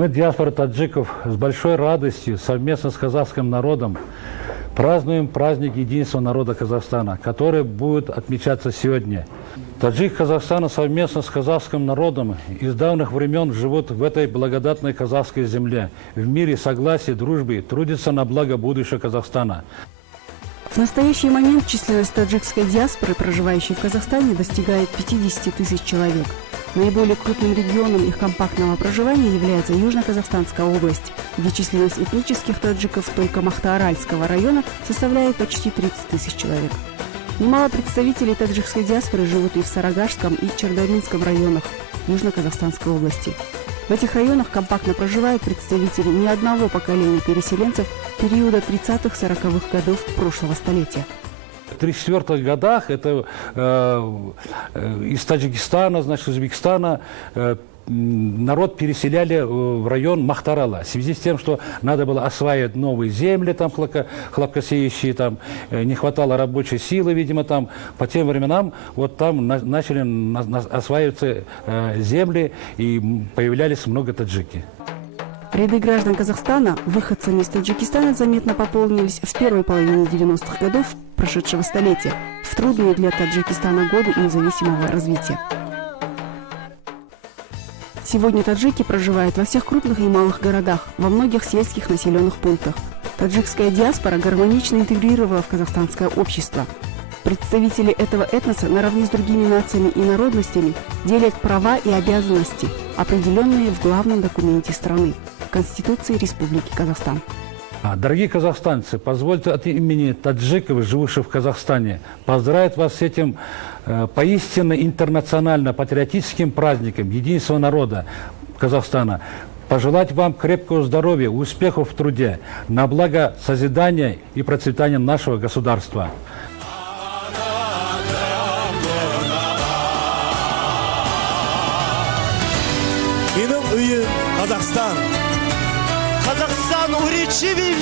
Мы, диаспора таджиков, с большой радостью совместно с казахским народом празднуем праздник единства народа Казахстана, который будет отмечаться сегодня. Таджики Казахстана совместно с казахским народом из давних времен живут в этой благодатной казахской земле, в мире, согласии, дружбе, трудятся на благо будущего Казахстана. В настоящий момент численность таджикской диаспоры, проживающей в Казахстане, достигает 50 тысяч человек. Наиболее крупным регионом их компактного проживания является Южно-Казахстанская область, где численность этнических таджиков только Махтааральского района составляет почти 30 тысяч человек. Немало представителей таджикской диаспоры живут и в Сарагашском и Чардаминском районах Южно-Казахстанской области. В этих районах компактно проживают представители не одного поколения переселенцев периода 30-40-х годов прошлого столетия. В 1934 годах это из Таджикистана, значит, Узбекистана народ переселяли в район Махтарала в связи с тем, что надо было осваивать новые земли, там хлопкосеющие, там не хватало рабочей силы, видимо, там по тем временам вот там начали осваиваться земли и появлялись много таджики. Ряды граждан Казахстана, выходцами из Таджикистана, заметно пополнились в первой половине 90-х годов прошедшего столетия, в трудные для Таджикистана годы независимого развития. Сегодня таджики проживают во всех крупных и малых городах, во многих сельских населенных пунктах. Таджикская диаспора гармонично интегрировала в казахстанское общество. Представители этого этноса наравне с другими нациями и народностями делят права и обязанности, определенные в главном документе страны – Конституции Республики Казахстан. Дорогие казахстанцы, позвольте от имени таджиков, живущих в Казахстане, поздравить вас с этим поистине интернационально-патриотическим праздником единства народа Казахстана. Пожелать вам крепкого здоровья, успехов в труде, на благо созидания и процветания нашего государства. Казахстан. Казахстан уречивый